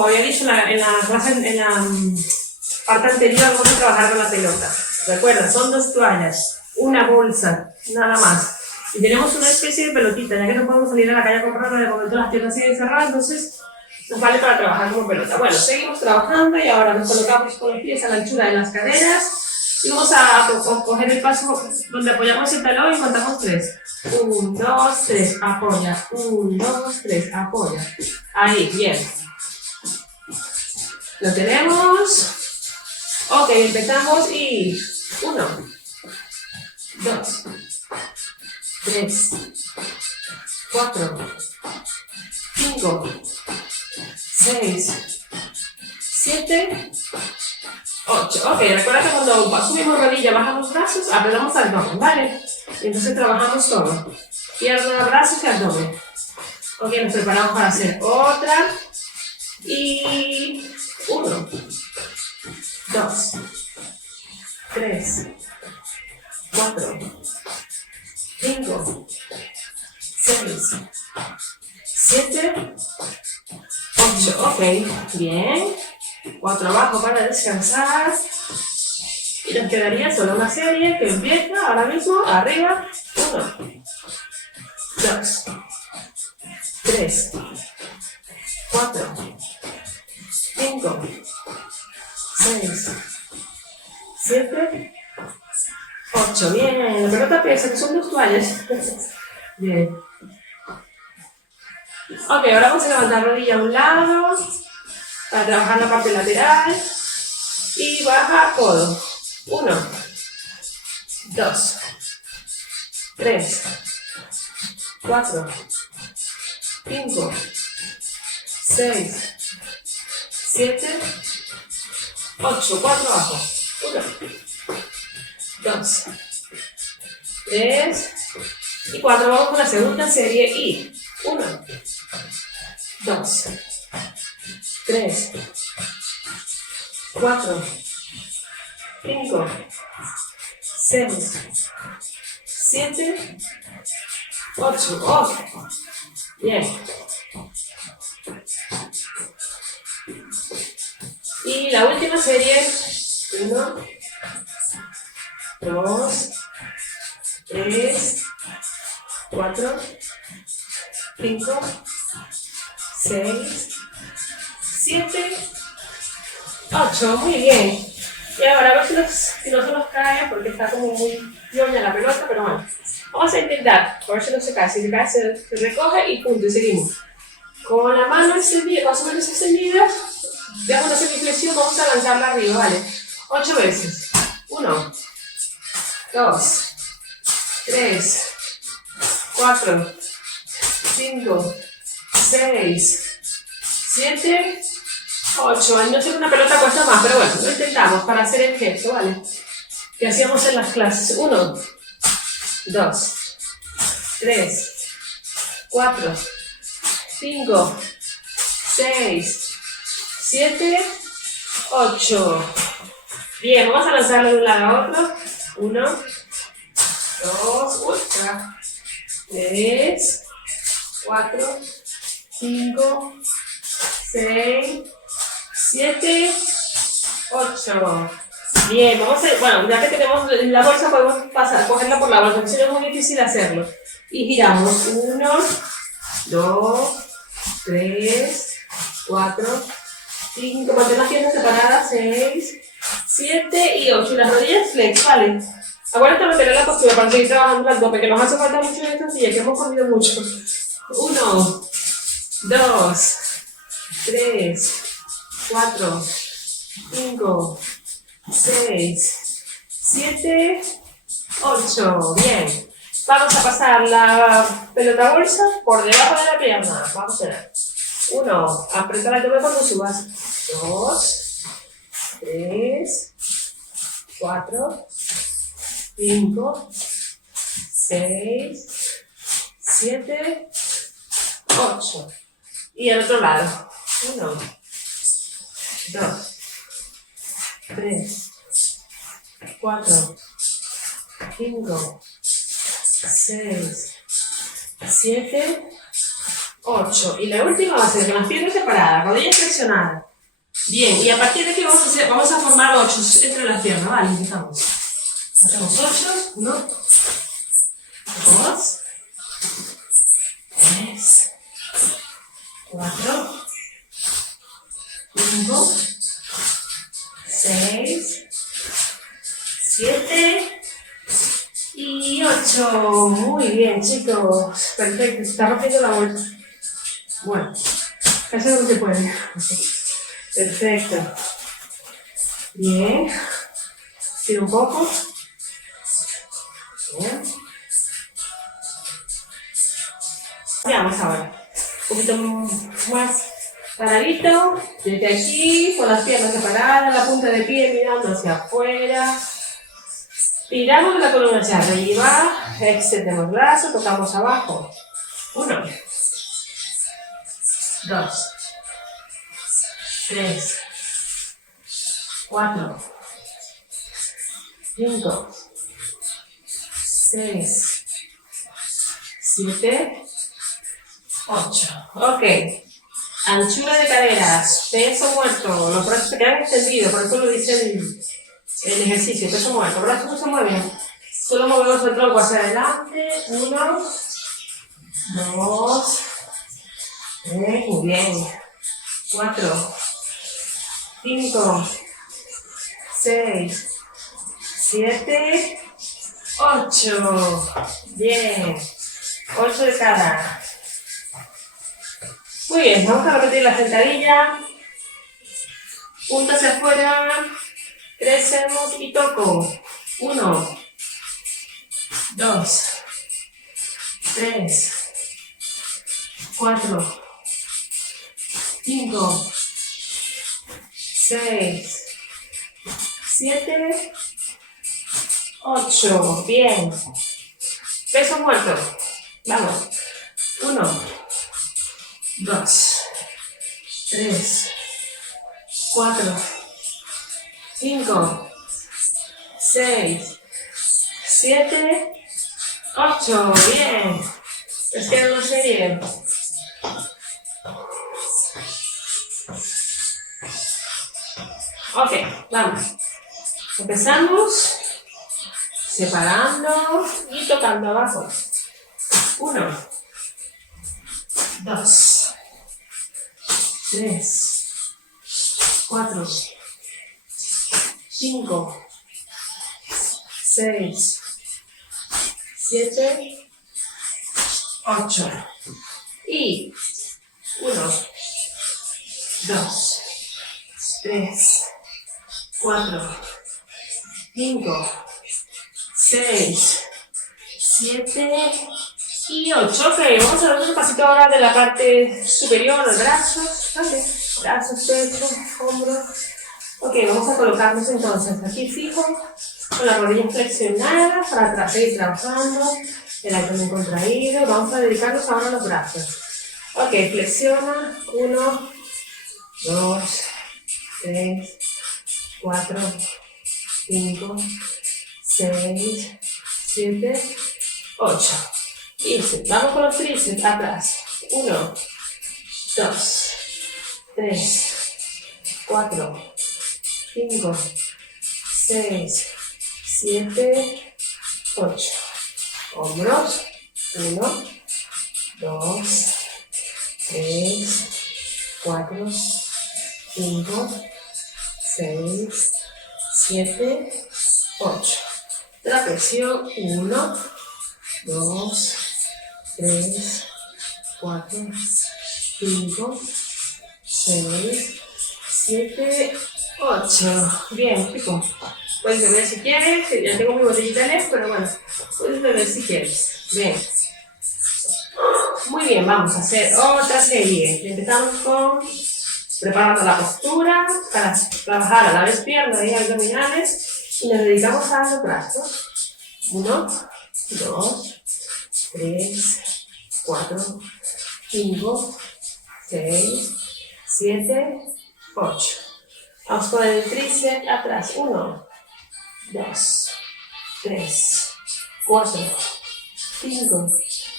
como había dicho en la clase, en la parte anterior, vamos a trabajar con la pelota. Recuerda, son 2 toallas, una bolsa, nada más. Y tenemos una especie de pelotita, ya que no podemos salir a la calle a comprarla, de momento las tiendas siguen cerradas, entonces nos vale para trabajar como pelota. Bueno, seguimos trabajando y ahora nos colocamos con los pies a la anchura de las caderas y vamos a coger el paso donde apoyamos el talón y contamos 3. 1, 2, 3, apoya. 1, 2, 3, apoya. Ahí, bien. Lo tenemos. Ok, empezamos y 1, 2, 3, 4, 5, 6, 7, 8. Ok, recuerda que cuando subimos rodilla, bajamos brazos, apretamos abdomen, ¿vale? Y entonces trabajamos todo. Pierna, brazos y abdomen. Ok, nos preparamos para hacer otra. Y 1, 2, 3, 4, 5, 6, 7, 8. Ok, bien. 4 abajo para descansar. Y nos quedaría solo una serie que empieza ahora mismo, arriba. 1, 2, 3, 4, 5, 6, 7, 8. Bien, la pelota piensa que son 2 toallas. Bien. Ok, ahora vamos a levantar rodilla a un lado para trabajar la parte lateral. Y baja codo. 1, 2, 3, 4, 5, 6, 7, 8. 4 abajo. 1, 2, 3 y 4. Vamos con la segunda serie y 1, 2, 3, 4, 5, 6, 7, 8. Oh, bien. Y la última serie, 1, 2, 3, 4, 5, 6, 7, 8. Muy bien. Y ahora a ver si no se nos cae, porque está como muy ñoña la pelota, pero bueno. Vamos a intentar, a ver si no se cae. Si se cae, se recoge y punto, y seguimos. Con la mano extendida, más o menos extendida, dejo una semiflexión, vamos a lanzarla arriba, ¿vale? 8 veces. 1, 2, 3, 4, 5, 6, 7, 8. Al no ser una pelota cuesta más, pero bueno, lo intentamos para hacer el gesto, ¿vale? Que hacíamos en las clases. 1, 2, 3, 4, 5, 6, 7, 8. Bien, vamos a lanzarlo de un lado a otro. 1, 2, 3, 4, 5, 6, 7, 8. Bien, vamos a, bueno, ya que tenemos la bolsa, podemos cogerla por la bolsa, porque si no es muy difícil hacerlo. Y giramos. 1, 2, 3, 4, 5, mantén las piernas separadas, 6, 7 y 8. Y las rodillas flex, ¿vale? Acuérdate de mantener la postura para seguir trabajando el abdomen, que nos hace falta mucho en esta silla, que hemos comido mucho. 1, 2, 3, 4, 5, 6, 7, 8. Bien. Vamos a pasar la pelota bolsa por debajo de la pierna. Vamos a ver. 1, aprieta el abdomen cuando subas. 2, 3, 4, 5, 6, 7, 8. Y al otro lado. 1, 2, 3, 4, 5, 6, 7, 8. Y la última va a ser con las piernas separadas, rodillas flexionadas. Bien, y a partir de aquí vamos a hacer, vamos a formar 8 entre las piernas, ¿vale? Empezamos. Hacemos 8, 1, 2, 3, 4, 5, 6, 7 y 8. Muy bien, chicos. Perfecto, se está rompiendo la vuelta. Bueno, eso no se puede. Perfecto. Bien. Tira un poco. Bien. Veamos ahora. Un poquito más paradito. Desde aquí, con las piernas separadas, la punta de pie mirando hacia afuera. Tiramos la columna hacia arriba. Extendemos el brazo, tocamos abajo. 1, 2, 3, 4, 5, 6, 7, 8. Ok. Anchura de caderas, peso muerto. Los brazos se quedan extendidos, por eso lo dice el ejercicio. Peso muerto. Los brazos no se mueven. Solo movemos el tronco hacia adelante. 1, 2, 3. Muy bien. 4, 5, 6, 7, 8. Bien. 8 de cada. Muy bien, vamos a repetir la sentadilla. Punta hacia afuera. Crecemos y toco. 1, 2, 3, 4, 5, 6, 7, 8. Bien. Peso muerto. Vamos. 1, 2, 3, 4, 5, 6, 7, 8. Bien. Izquierda serie. Ok, vamos. Empezamos separando y tocando abajo. 1, 2, 3, 4, 5, 6, 7, 8. Y 1, 2, 3, 4, 5, 6, 7 y 8. Ok, vamos a dar un pasito ahora de la parte superior, los brazos, ¿vale? Brazos, pecho, hombros. Ok, vamos a colocarnos entonces aquí fijo, con las rodillas flexionadas para atrás, seguir trabajando, el abdomen contraído. Vamos a dedicarnos ahora a los brazos. Ok, flexiona, 1, 2, 3, 4, 5, 6, 7, 8. Bíceps, vamos con los tríceps atrás. 1, 2, 3, 4, 5, 6, 7, 8. Hombros. 1, 2, 3, 4, 5, 6, 7, 8. Trapecio. 1, 2, 3, 4, 5, 6, 7, 8. Bien, chicos. Puedes beber si quieres. Ya tengo mi botellita de pero bueno, puedes beber si quieres. Bien. Muy bien, vamos a hacer otra serie. Empezamos con preparando la postura para trabajar a la vez piernas y abdominales y nos dedicamos a los brazos. 1, 2, 3, 4, 5, 6, 7, 8. Vamos con el tríceps atrás. 1, 2, 3, 4, 5,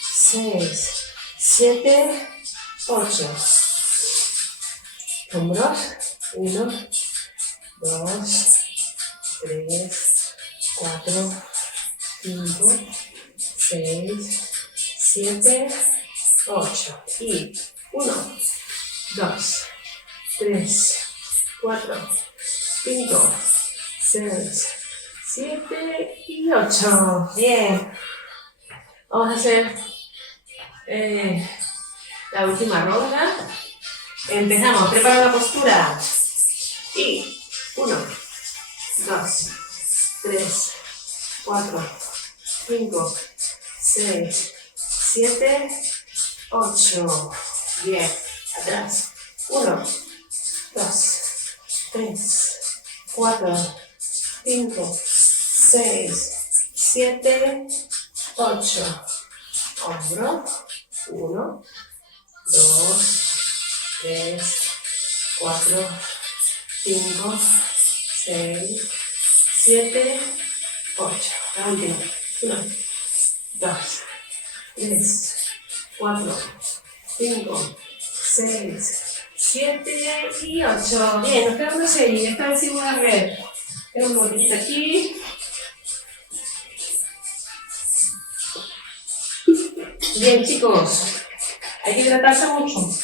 6, 7, 8. Hombros. 1, 2, 3, 4, 5, 6, 7, 8. Y 1, 2, 3, 4, 5, 6, 7 y 8. Bien. Vamos a hacer la última ronda. Empezamos. Prepara la postura. Y 1, 2, 3, 4, 5, 6, 7, 8. Bien. Atrás. 1, 2, 3, 4, 5, 6, 7, 8. Hombro. 1, 2, 3, 4, 5, 6, 7, 8. La última. 1, 2, 3, 4, 5, 6, 7 y 8. Bien, nos quedamos ahí. Esta vez sí voy a ver. Tengo un botellito aquí. Bien, chicos. Hay que hidratarse mucho.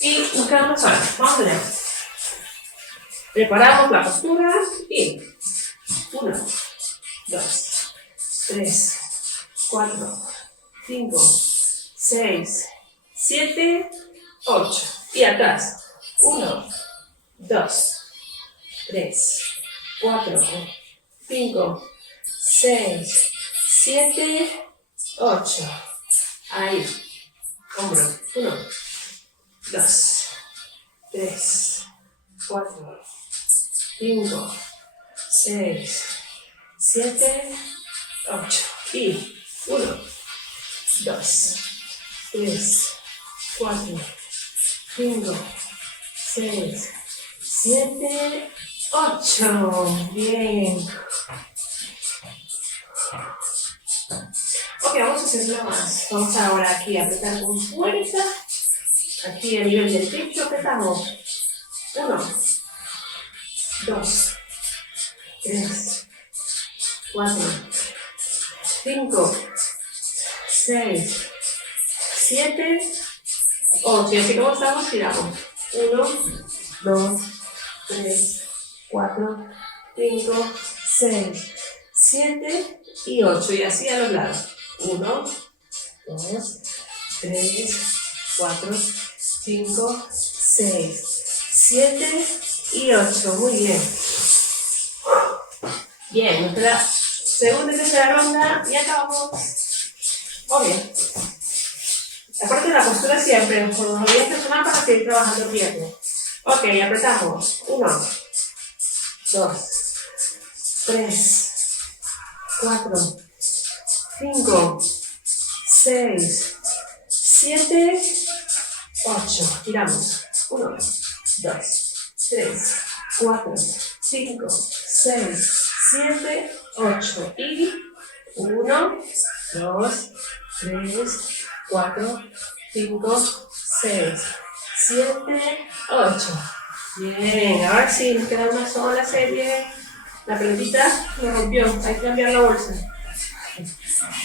Y nos quedamos ahora. Vamos allá. Preparamos la postura y 1, 2, 3, 4, 5, 6, 7, 8. Y atrás. 1, 2, 3, 4, 5, 6, 7, 8. Ahí. Hombro. 1, 2, 3, 4, 5, 6, 7, 8. Y 1, 2, 3, 4, 5, 6, 7, 8. Bien. Ok, vamos a hacer una más. Vamos ahora aquí a apretar con fuerza. Aquí a nivel del pecho apretamos. 1, 2, 3, 4, 5, 6, 7, 8. Y así como estamos, tiramos. 1, 2, 3, 4, 5, 6, 7 y 8. Y así a los lados. 1, 2, 3, 4, 5, 6, 7 y 8. Muy bien. Bien, nuestra segunda y tercera ronda y acabamos. Muy bien. Aparte de la postura siempre, con los rodillas personal para seguir trabajando piernas. Ok, apretamos. 1, 2, 3, 4, 5, 6, 7, 8. Tiramos. 1, 2, 3, 4, 5, 6, 7, 8. Y 1, 2, 3, 4, 5, 6, 7, 8. Bien, ahora sí, nos queda una sola serie. La pelotita me rompió, hay que cambiar la bolsa.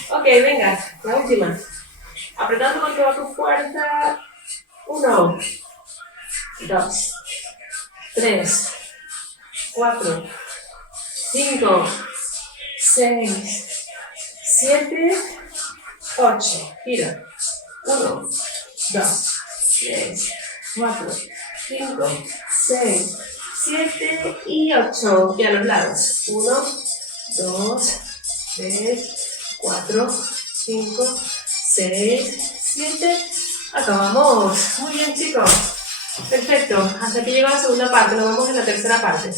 Ok, venga, la última. Apretando con toda tu fuerza. 1, 2, 3, 4, 5, 6, 7, 8. Gira. 1, 2, 3, 4, 5, 6, 7 y 8. Y a los lados. 1, 2, 3, 4, 5, 6, 7. Acabamos. Muy bien, chicos. Perfecto. Hasta aquí llega la segunda parte. Nos vemos en la tercera parte.